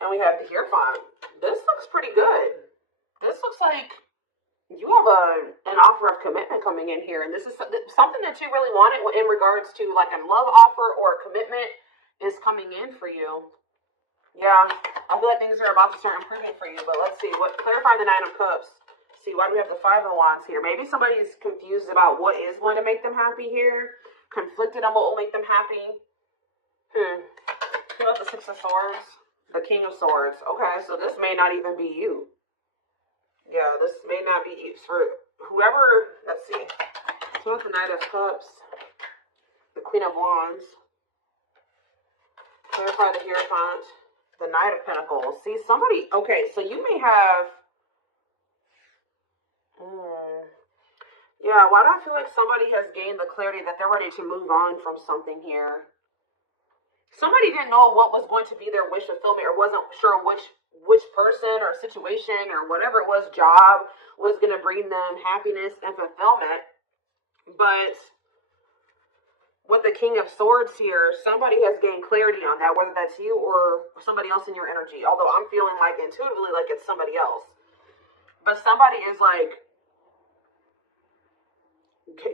And we have the Hierophant. This looks pretty good. This looks like you have an offer of commitment coming in here. And this is something that you really wanted in regards to like a love offer or a commitment is coming in for you. Yeah, I feel like things are about to start improving for you. But let's see. Clarify the Nine of Cups. See, why do we have the Five of Wands here? Maybe somebody's confused about what is going to make them happy here. Conflicted on what will make them happy. What about the Six of Swords? The King of Swords. Okay, so this may not even be you. Yeah, this may not be you. For whoever, let's see. So with the Knight of Cups, the Queen of Wands, clarify the Hierophant, the Knight of Pentacles. See, somebody, okay, so you may have, yeah, why do I feel like somebody has gained the clarity that they're ready to move on from something here? Somebody didn't know what was going to be their wish fulfillment or wasn't sure which person or situation or whatever it was, job, was going to bring them happiness and fulfillment. But with the King of Swords here, somebody has gained clarity on that, whether that's you or somebody else in your energy. Although I'm feeling like intuitively like it's somebody else. But somebody is like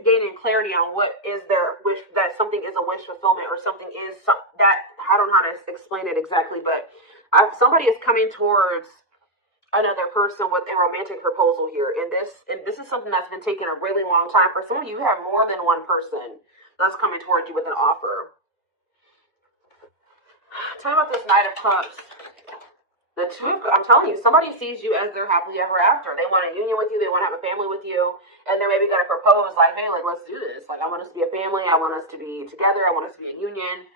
gaining clarity on what is their wish, that something is a wish fulfillment or something is that, I don't know how to explain it exactly, but somebody is coming towards another person with a romantic proposal here. And this is something that's been taking a really long time. For some of you, you have more than one person that's coming towards you with an offer. Tell me about this Knight of Cups. I'm telling you, somebody sees you as their happily ever after. They want a union with you. They want to have a family with you. And they're maybe going to propose like, hey, like, let's do this. Like, I want us to be a family. I want us to be together. I want us to be in union.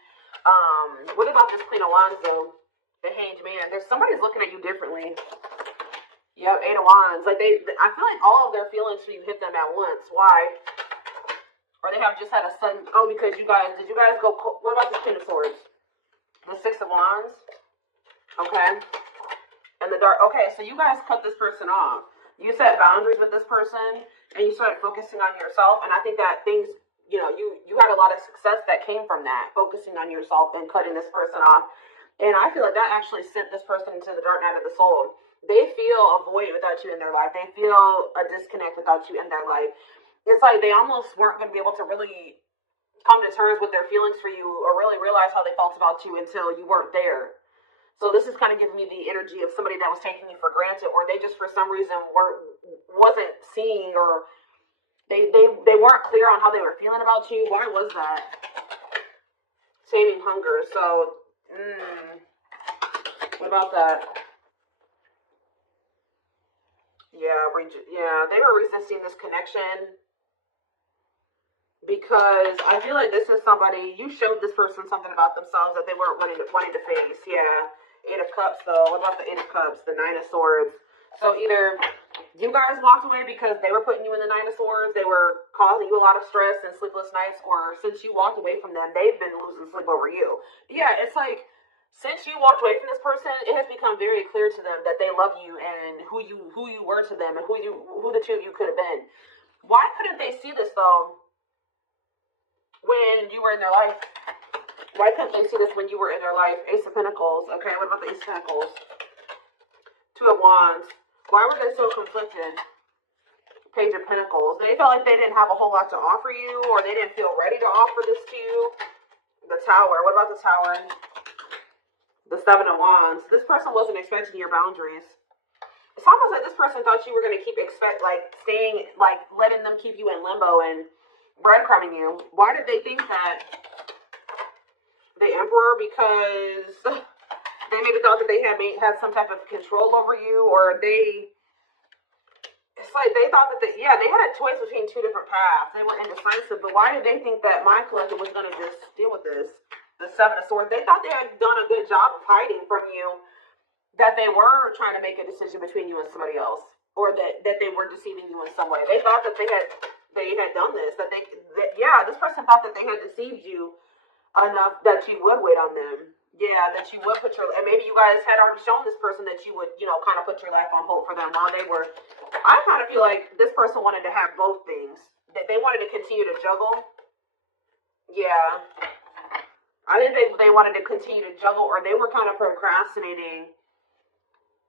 What about this Queen of Wands, though? The Hanged Man. There's somebody's looking at you differently. Yep, Eight of Wands. Like, I feel like all of their feelings for you hit them at once. Why? Or they have just had a sudden, because did you guys go, what about this Queen of Swords? The Six of Wands. Okay. And the Dark, okay, so you guys cut this person off. You set boundaries with this person, and you started focusing on yourself, and I think that things, you had a lot of success that came from that, focusing on yourself and cutting this person off. And I feel like that actually sent this person into the dark night of the soul. They feel a void without you in their life. They feel a disconnect without you in their life. It's like they almost weren't going to be able to really come to terms with their feelings for you or really realize how they felt about you until you weren't there. So this is kind of giving me the energy of somebody that was taking you for granted, or they just for some reason wasn't seeing, or they weren't clear on how they were feeling about you. Why was that? Taming hunger. So, what about that? Yeah, they were resisting this connection because I feel like this is somebody, you showed this person something about themselves that they weren't wanting to face. Yeah. Eight of Cups, though. What about the Eight of Cups? The Nine of Swords. So either you guys walked away because they were putting you in the Nine of Swords, they were causing you a lot of stress and sleepless nights, or since you walked away from them, they've been losing sleep over you. Yeah, it's like, since you walked away from this person, it has become very clear to them that they love you and who you were to them and who the two of you could have been. Why couldn't they see this, though, when you were in their life? Why couldn't they see this when you were in their life? Ace of Pentacles. Okay, what about the Ace of Pentacles? Two of Wands. Why were they so conflicted? Page of Pentacles. They felt like they didn't have a whole lot to offer you, or they didn't feel ready to offer this to you. The Tower. What about the Tower? The Seven of Wands. This person wasn't expecting your boundaries. It's almost like this person thought you were going to letting them keep you in limbo and breadcrumbing you. Why did they think that? The Emperor, because they maybe thought that they had some type of control over you, or it's like they thought that they had a choice between two different paths. They were indecisive, but why did they think that my collective was going to just deal with this? The Seven of Swords. They thought they had done a good job of hiding from you that they were trying to make a decision between you and somebody else, or that they were deceiving you in some way. They thought that they had done this, this person thought that they had deceived you enough that you would wait on them. Yeah, that you would and maybe you guys had already shown this person that you would, kind of put your life on hold for them while they were. I kind of feel like this person wanted to have both things. That they wanted to continue to juggle. Yeah. I think they wanted to continue to juggle, or they were kind of procrastinating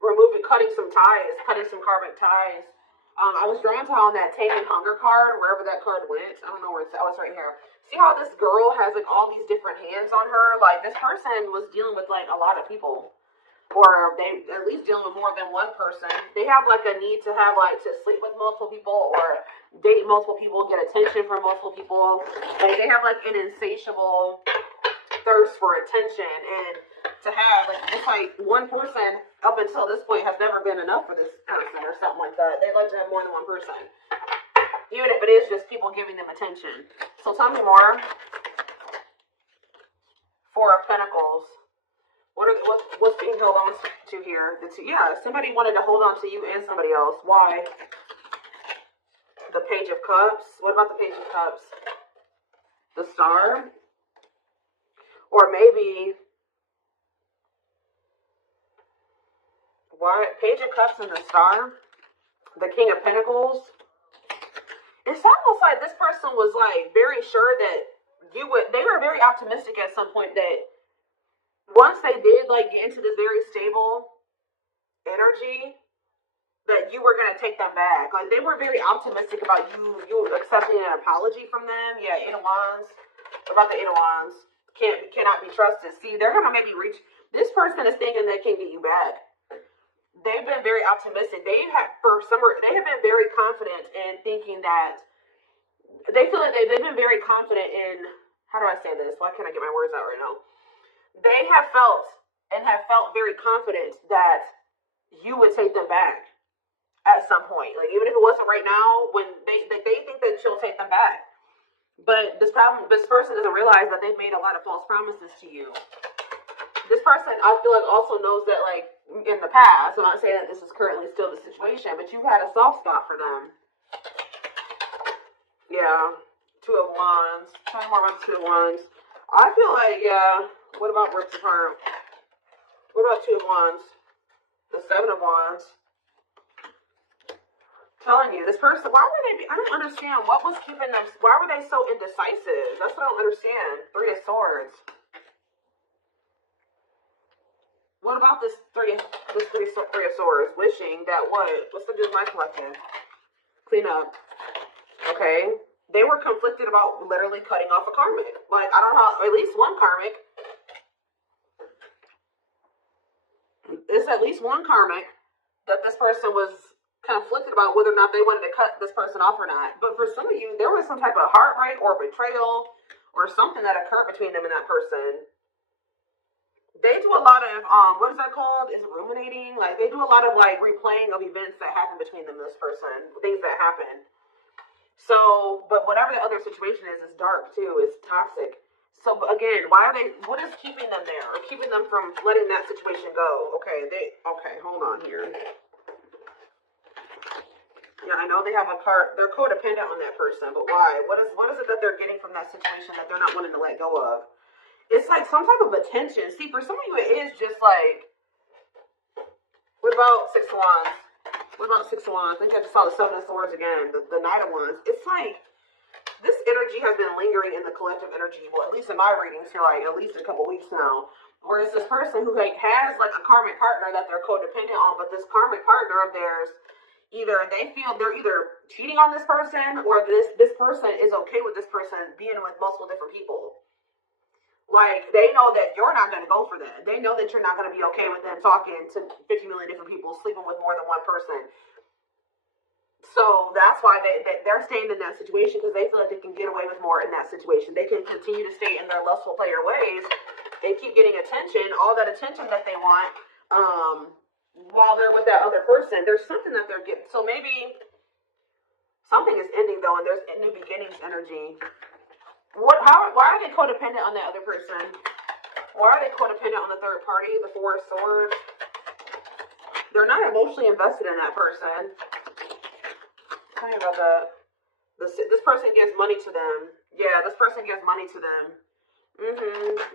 removing, cutting some ties, cutting some karmic ties. I was drawn to on that Taming Hunger card, wherever that card went. I don't know where it's, oh, it's right here. See how this girl has like all these different hands on her? Like this person was dealing with like a lot of people. Or they at least dealing with more than one person. They have like a need to have like to sleep with multiple people or date multiple people, get attention from multiple people. Like they have like an insatiable thirst for attention, and to have like it's like one person up until this point has never been enough for this person or something like that. They'd like to have more than one person, even if it is just people giving them attention. So tell me more. Four of Pentacles. What's being held on to here? Yeah, somebody wanted to hold on to you and somebody else. Why? The Page of Cups. What about the Page of Cups? The Star? Or maybe... What? Page of Cups and the Star? The King of Pentacles? It's almost like this person was like very sure that you would... They were very optimistic at some point that once they did like get into this very stable energy, that you were gonna take them back. Like they were very optimistic about you accepting an apology from them. Yeah, Eight of Wands. What about the Eight of Wands? Cannot be trusted. See, they're gonna maybe reach. This person is thinking they can get you back. They've been very optimistic. They have been very confident in thinking that they feel like they've been very confident in. How do I say this? Why can't I get my words out right now? They have felt very confident that you would take them back at some point. Like even if it wasn't right now, when they think that you'll take them back. But this person doesn't realize that they've made a lot of false promises to you. This person, I feel like, also knows that like in the past, I'm not saying that this is currently still the situation, but you've had a soft spot for them. Yeah. Two of Wands. Tell me more about the Two of Wands. I feel like, yeah. What about ripped apart? What about Two of Wands? The Seven of Wands. Telling you, this person, why were they, I don't understand. What was keeping them, why were they so indecisive? That's what I don't understand. Three of Swords. What about this three of Swords? Wishing that what? What's the do with my collective? Clean up. Okay. They were conflicted about literally cutting off a karmic. Like, I don't know how, at least one karmic. It's at least one karmic that this person was conflicted about whether or not they wanted to cut this person off or not. But for some of you, there was some type of heartbreak or betrayal or something that occurred between them and that person. They do a lot of, what is that called? Is it ruminating? Like, they do a lot of, like, replaying of events that happened between them and this person. Things that happened. So, but whatever the other situation is dark, too. It's toxic. So again, what is keeping them there or keeping them from letting that situation go? Okay, hold on here. Yeah, I know they have they're codependent on that person, but why? What is it that they're getting from that situation that they're not wanting to let go of? It's like some type of attention. See, for some of you, it is just like, what about Six of Wands? What about Six of Wands? I think I just saw the Seven of Swords again, the Knight of Wands. It's like, this energy has been lingering in the collective energy, well, at least in my readings for like at least a couple weeks now. Whereas this person who like has like a karmic partner that they're codependent on, but this karmic partner of theirs, either they feel they're either cheating on this person or this person is okay with this person being with multiple different people. Like, they know that you're not going to go for that. They know that you're not going to be okay with them talking to 50 million different people, sleeping with more than one person. So that's why they're staying in that situation, because they feel like they can get away with more in that situation. They can continue to stay in their lustful player ways and keep getting attention, all that attention that they want, while they're with that other person. There's something that they're getting. So maybe something is ending, though, and there's a new beginnings energy. Why are they codependent on that other person? Why are they codependent on the third party, the Four of Swords? They're not emotionally invested in that person. Tell me about that. This person gives money to them. Yeah, this person gives money to them.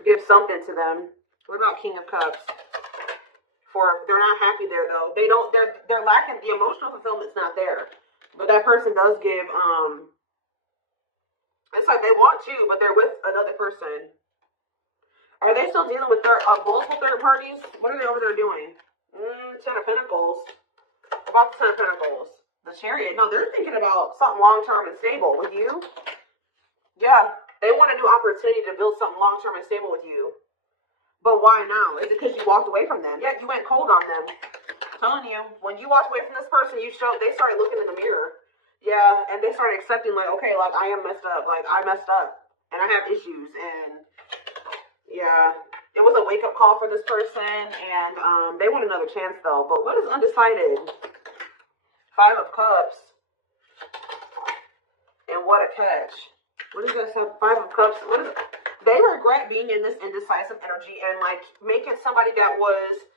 Gives something to them. What about King of Cups? They're not happy there though. They're lacking the emotional fulfillment's not there. But that person does give it's like they want you, but they're with another person. Are they still dealing with multiple third parties? What are they over there doing? Ten of Pentacles. About the Ten of Pentacles. The Chariot. No, they're thinking about something long-term and stable with you. Yeah. They want a new opportunity to build something long-term and stable with you. But why now? Is it because you walked away from them? Yeah, you went cold on them. I'm telling you, when you walked away from this person, they started looking in the mirror. Yeah, and they started accepting, like, okay, like, I am messed up. Like, I messed up. And I have issues. And, yeah, it was a wake-up call for this person. And they want another chance, though. But what is undecided? Five of Cups. And what a catch. What is this? Five of Cups. What is it? They regret being in this indecisive energy and, like, making somebody that was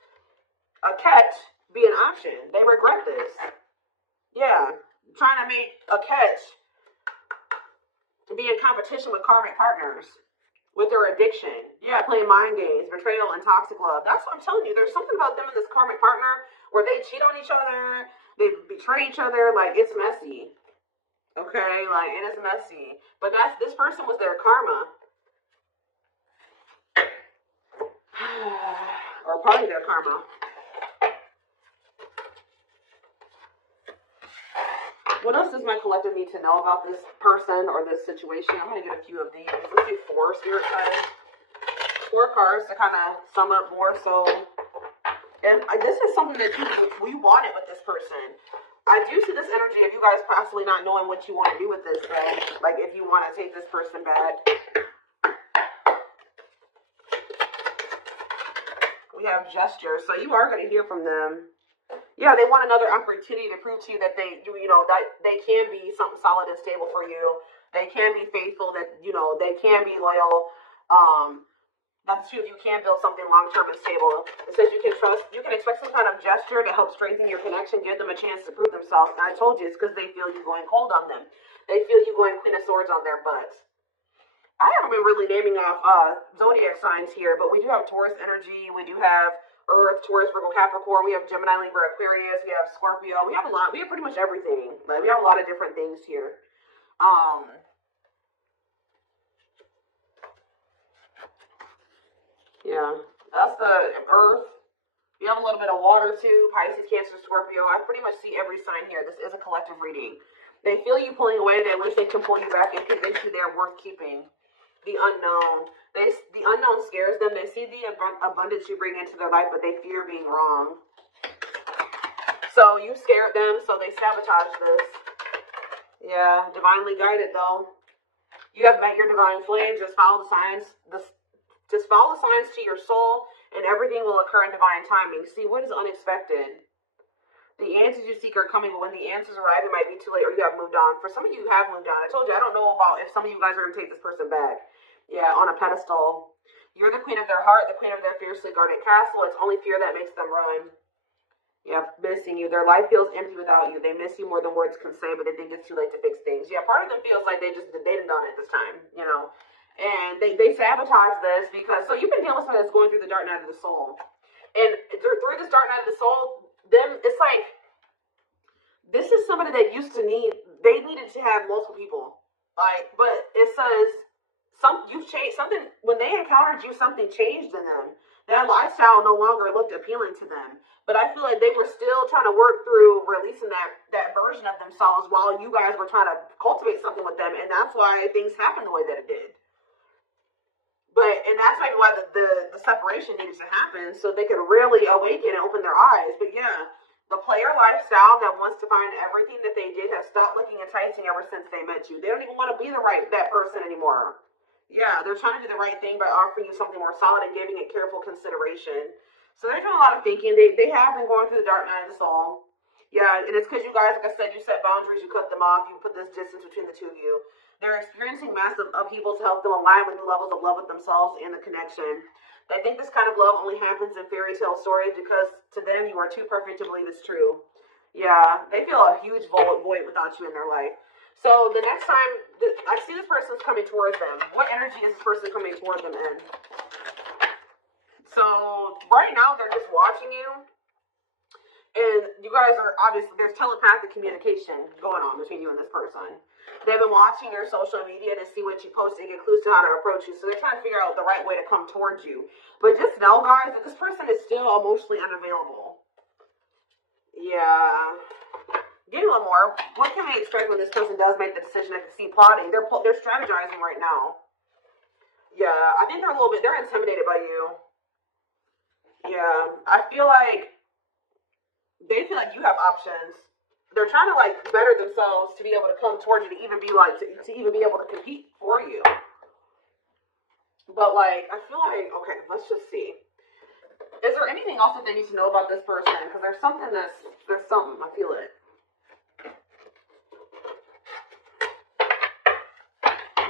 a catch be an option. They regret this. Yeah. Trying to make a catch be in competition with karmic partners with their addiction. Yeah, playing mind games, betrayal, and toxic love. That's what I'm telling you. There's something about them and this karmic partner where they cheat on each other, they betray each other. Like, it's messy. Okay? Like, it is messy. But this person was their karma. Or part of their karma. What else does my collective need to know about this person or this situation? I'm going to get a few of these. Let's do 4 spirit cards. 4 cards to kind of sum up more so. And this is something that we wanted with this person. I do see this energy of you guys possibly not knowing what you want to do with this, though. Like, if you want to take this person back. We have gestures, so you are going to hear from them. Yeah, they want another opportunity to prove to you that they can be something solid and stable for you. They can be faithful, that, they can be loyal. That's true. You can build something long-term and stable. It says you can expect some kind of gesture to help strengthen your connection, give them a chance to prove themselves. And I told you, it's because they feel you going cold on them. They feel you going Queen of Swords on their butts. I haven't been really naming off zodiac signs here, but we do have Taurus energy. We do have Earth, Taurus, Virgo, Capricorn. We have Gemini, Libra, Aquarius. We have Scorpio. We have a lot. We have pretty much everything. Like, we have a lot of different things here. Yeah, that's the Earth. We have a little bit of water too. Pisces, Cancer, Scorpio. I pretty much see every sign here. This is a collective reading. They feel you pulling away. They wish they can pull you back and convince you they're worth keeping. The unknown. The unknown scares them. They see the abundance you bring into their life, but they fear being wrong. So you scared them, so they sabotage this. Yeah, divinely guided though. You have met your divine flame. Just follow the signs. Just follow the signs to your soul, and everything will occur in divine timing. See, what is unexpected? The answers you seek are coming, but when the answers arrive, it might be too late, or you have moved on. For some of you, have moved on. I told you, I don't know about if some of you guys are going to take this person back. Yeah, on a pedestal. You're the queen of their heart, the queen of their fiercely guarded castle. It's only fear that makes them run. Yeah, missing you. Their life feels empty without you. They miss you more than words can say, but they think it's too late to fix things. Yeah, part of them feels like they didn't done it this time, And they sabotage this because, so you've been dealing with somebody that's going through the dark night of the soul. And through this dark night of the soul, it's like, this is somebody that they needed to have multiple people. Like, but it says, you've changed something, when they encountered you, something changed in them. That lifestyle no longer looked appealing to them. But I feel like they were still trying to work through releasing that version of themselves while you guys were trying to cultivate something with them. And that's why things happened the way that it did. And that's maybe why the separation needed to happen, so they could really awaken and open their eyes. But yeah, the player lifestyle that wants to find everything that they did has stopped looking enticing ever since they met you. They don't even want to be that person anymore. Yeah, they're trying to do the right thing by offering you something more solid and giving it careful consideration. So they're doing a lot of thinking. They have been going through the dark night of the soul. Yeah, and it's because you guys, like I said, you set boundaries, you cut them off, you put this distance between the two of you. They're experiencing massive upheaval to help them align with new levels of love with themselves and the connection. They think this kind of love only happens in fairy tale stories because to them you are too perfect to believe it's true. Yeah, they feel a huge void without you in their life. So the next time I see this person's coming towards them, what energy is this person coming towards them in? So right now they're just watching you. And you guys are obviously, there's telepathic communication going on between you and this person. They've been watching your social media to see what you post and get clues to how to approach you. So they're trying to figure out the right way to come towards you. But just know, guys, that this person is still emotionally unavailable. Yeah. Get a little more. What can we expect when this person does make the decision? I can see plotting. They're strategizing right now. Yeah, I think they're intimidated by you. Yeah, I feel like they feel like you have options. They're trying to like better themselves to be able to come towards you to even be like to even be able to compete for you. But like, I feel like okay, let's just see. Is there anything else that they need to know about this person? Because there's something. I feel it.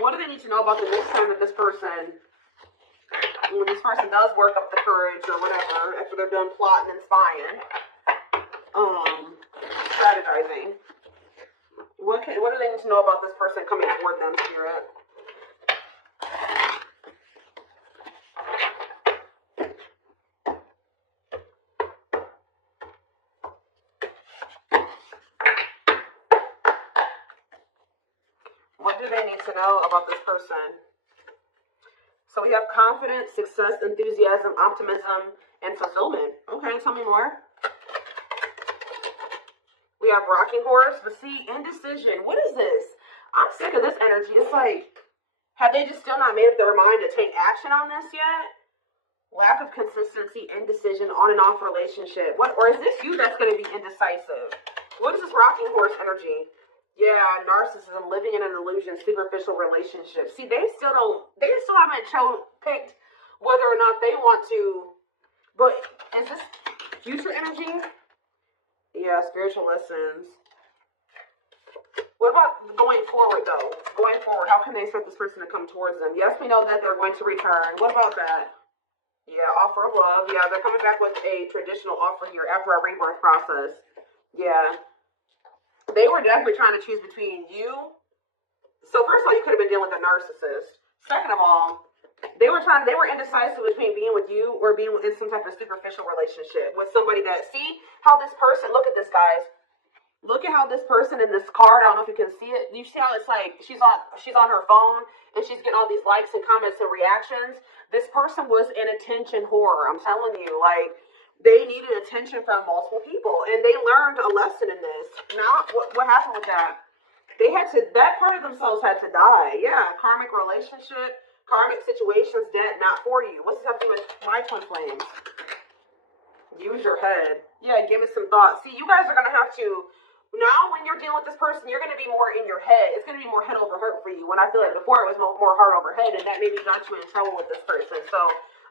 What do they need to know about the next time that this person, when this person does work up the courage or whatever, after they're done plotting and spying, strategizing? What do they need to know about this person coming toward them, Spirit? What do they need to know about this person? So we have confidence, success, enthusiasm, optimism, and fulfillment. Okay, tell me more. We have rocking horse, but see, indecision. What is this? I'm sick of this energy. It's like, have they just still not made up their mind to take action on this yet? Lack of consistency, indecision, on and off relationship. What, or is this you that's going to be indecisive? What is this rocking horse energy? Yeah, narcissism, living in an illusion, superficial relationship. See, they still haven't picked whether or not they want to. But is this future energy? Yeah, spiritual lessons. What about going forward, though? Going forward, how can they expect this person to come towards them? Yes, we know that they're going to return. What about that? Yeah, offer of love. Yeah, they're coming back with a traditional offer here after a rebirth process. Yeah. They were definitely trying to choose between you. So first of all, you could have been dealing with a narcissist. Second of all, they were indecisive between being with you or being in some type of superficial relationship with somebody that, see how this person, look at this, guys. Look at how this person in this card, I don't know if you can see it. You see how it's like she's on her phone and she's getting all these likes and comments and reactions. This person was an attention whore. I'm telling you, like, they needed attention from multiple people, and they learned a lesson in this. Now, what happened with that? That part of themselves had to die. Yeah, karmic relationship, karmic situations, dead, not for you. What's this have to do with my twin flames? Use your head. Yeah, give it some thought. See, you guys are going to have to, now when you're dealing with this person, you're going to be more in your head. It's going to be more head over heart for you. When I feel like before it was more heart over head, and that maybe got you in trouble with this person. So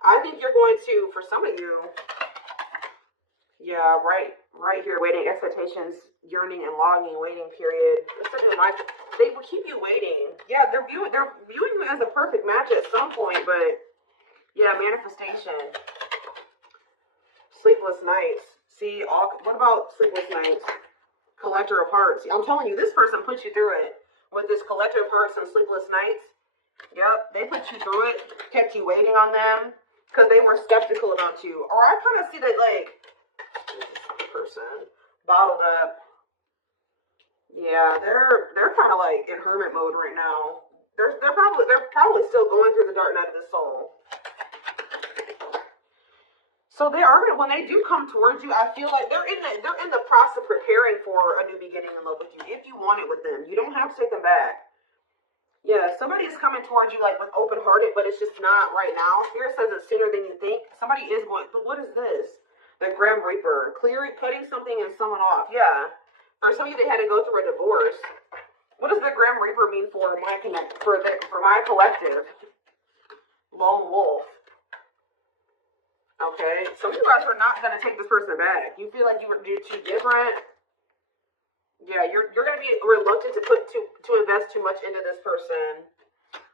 I think you're going to, for some of you, yeah, right here, waiting, expectations, yearning, and longing, waiting period. They will keep you waiting. Yeah, they're viewing you as a perfect match at some point, but yeah, manifestation. Sleepless nights. See, what about sleepless nights? Collector of hearts. I'm telling you, this person put you through it with this collector of hearts and sleepless nights. Yep, they put you through it, kept you waiting on them because they were skeptical about you. Or I kind of see that like person bottled up. Yeah, they're kind of like in hermit mode right now. They're probably still going through the dark night of the soul. So they are gonna, when they do come towards you, I feel like they're in the process of preparing for a new beginning in love with you. If you want it with them, you don't have to take them back. Yeah, somebody is coming towards you like with open hearted, but it's just not right now. Spirit says it's sooner than you think. Somebody is going. But what is this? The Grim Reaper, cutting something and someone off. Yeah, for some of you, they had to go through a divorce. What does the Grim Reaper mean for my collective? Lone wolf. Okay, some of you guys are not going to take this person back. You feel like you're too different. Yeah, you're going to be reluctant to invest too much into this person.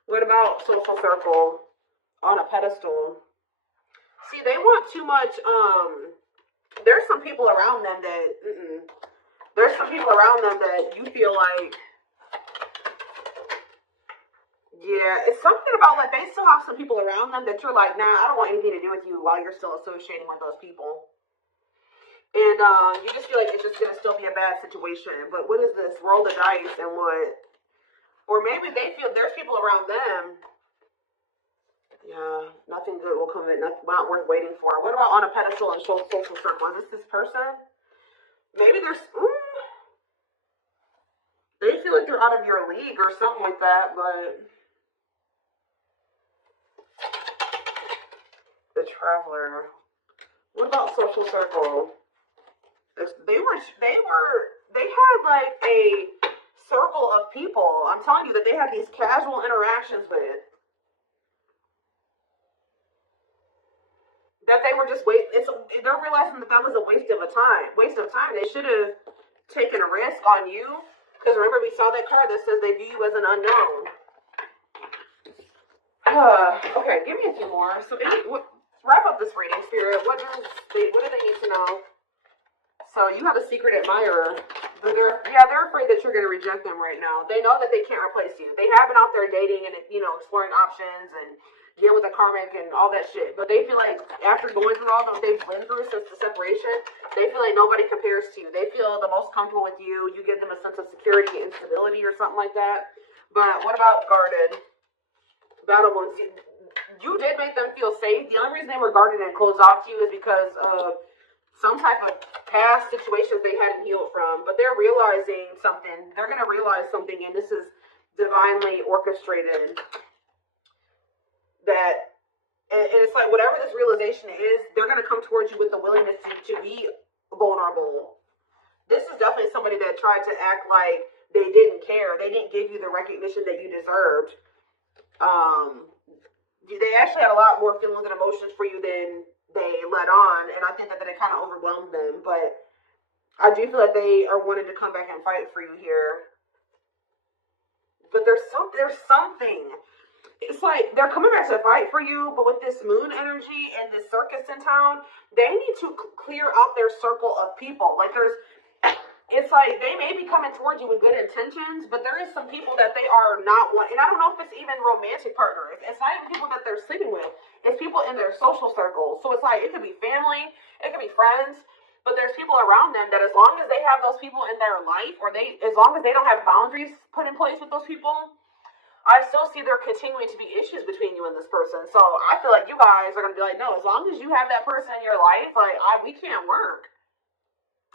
What about social circle on a pedestal? See, they want too much. There's some people around them that. There's some people around them that you feel like. Yeah, it's something about like they still have some people around them that you're like, nah, I don't want anything to do with you while you're still associating with those people. And you just feel like it's just gonna still be a bad situation. But what is this? Roll the dice and what? Or maybe they feel there's people around them. Yeah, nothing good will come of it. Not worth waiting for. What about on a pedestal and social circle? Is this person? Maybe they feel like they're out of your league or something like that, but the Traveler. What about social circle? They had like a circle of people. I'm telling you that they had these casual interactions with. That they were just they're realizing that was a waste of time. They should have taken a risk on you. Because remember, we saw that card that says they view you as an unknown. Okay, give me a few more. So, wrap up this reading, Spirit. What do they need to know? So, you have a secret admirer. They're afraid that you're going to reject them right now. They know that they can't replace you. They have been out there dating and, exploring options and dealing with the karmic and all that shit. But they feel like after going through all that they've been through since the separation, they feel like nobody compares to you. They feel the most comfortable with you. You give them a sense of security and stability or something like that. But what about guarded? Battle ones. You did make them feel safe. The only reason they were guarded and closed off to you is because of some type of past situations they hadn't healed from. But they're realizing something. They're going to realize something, and this is divinely orchestrated. And it's like whatever this realization is, they're going to come towards you with the willingness to be vulnerable. This is definitely somebody that tried to act like they didn't care. They didn't give you the recognition that you deserved. They actually had a lot more feelings and emotions for you than they let on, and I think that it kind of overwhelmed them. But I do feel like they are wanting to come back and fight for you here. But there's something. It's like they're coming back to fight for you, but with this moon energy and this circus in town, they need to clear out their circle of people. It's like they may be coming towards you with good intentions, but there is some people that they are not wanting. And I don't know if it's even romantic partners. It's not even people that they're sleeping with. It's people in their social circles. So it's like it could be family, it could be friends, but there's people around them that as long as they have those people in their life, as long as they don't have boundaries put in place with those people, I still see there continuing to be issues between you and this person. So I feel like you guys are going to be like, no, as long as you have that person in your life, we can't work.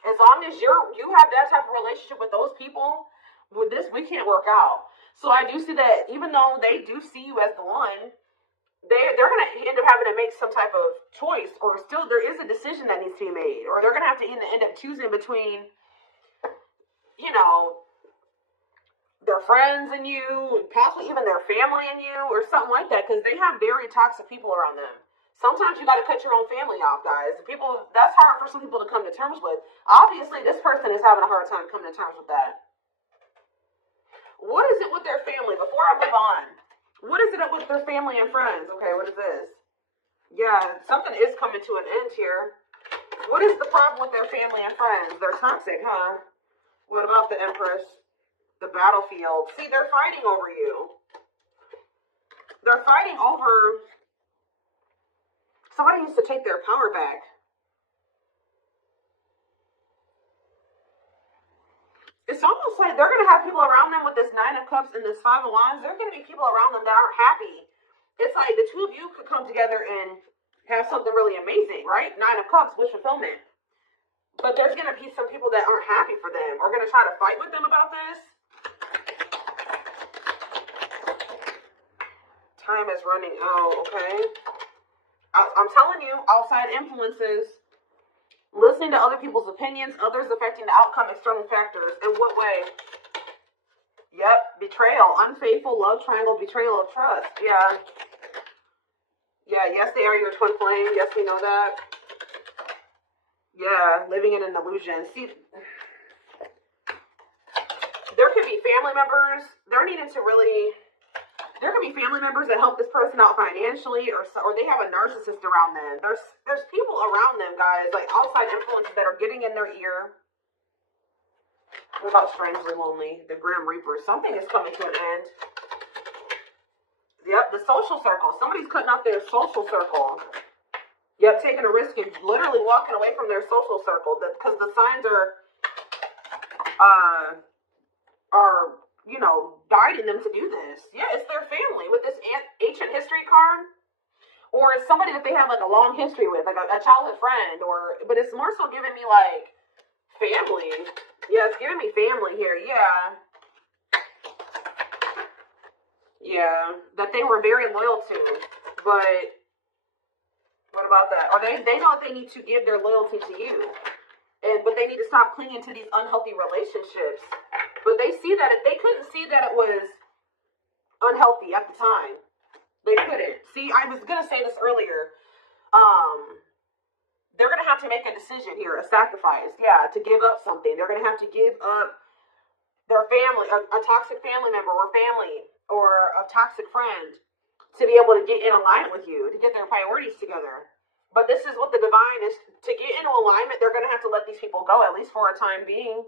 As long as you have that type of relationship with those people, with this, we can't work out. So I do see that even though they do see you as the one, they're going to end up having to make some type of choice, or still there is a decision that needs to be made, or they're going to have to end up choosing between, their friends and you, possibly even their family and you, or something like that, because they have very toxic people around them. Sometimes you got to cut your own family off, guys. That's hard for some people to come to terms with. Obviously, this person is having a hard time coming to terms with that. What is it with their family? Before I move on, what is it with their family and friends? Okay, what is this? Yeah, something is coming to an end here. What is the problem with their family and friends? They're toxic, huh? What about the Empress? The battlefield. See, they're fighting over you. They're fighting over... Somebody needs to take their power back. It's almost like they're going to have people around them with this Nine of Cups and this Five of Wands. There are going to be people around them that aren't happy. It's like the two of you could come together and have something really amazing, right? Nine of Cups, wish fulfillment. But there's going to be some people that aren't happy for them, or going to try to fight with them about this. Time is running out, okay? I'm telling you, outside influences, listening to other people's opinions, others affecting the outcome, external factors. In what way? Yep, betrayal, unfaithful, love triangle, betrayal of trust. Yeah, yes, they are your twin flame. Yes, we know that. Yeah, living in an illusion. See, there could be family members. There could be family members that help this person out financially, or they have a narcissist around them. There's people around them, guys, like outside influences that are getting in their ear. What about strangely lonely? The Grim Reaper. Something is coming to an end. Yep, the social circle. Somebody's cutting off their social circle. Yep, taking a risk and literally walking away from their social circle because the signs are guiding them to do this. Yeah, it's their family with this ancient history card. Or it's somebody that they have like a long history with, like a childhood friend, but it's more so giving me like Family. Yeah, it's giving me family here. Yeah. Yeah. That they were very loyal to. But what about that? Or they know that they need to give their loyalty to you. But they need to stop clinging to these unhealthy relationships. But they see that they couldn't see that it was unhealthy at the time. They couldn't. See, I was gonna say this earlier. They're gonna have to make a decision here, a sacrifice. Yeah, to give up something. They're gonna have to give up their family, a toxic family member or family, or a toxic friend, to be able to get in alignment with you, to get their priorities together. But this is what the divine is. To get into alignment, they're going to have to let these people go, at least for a time being.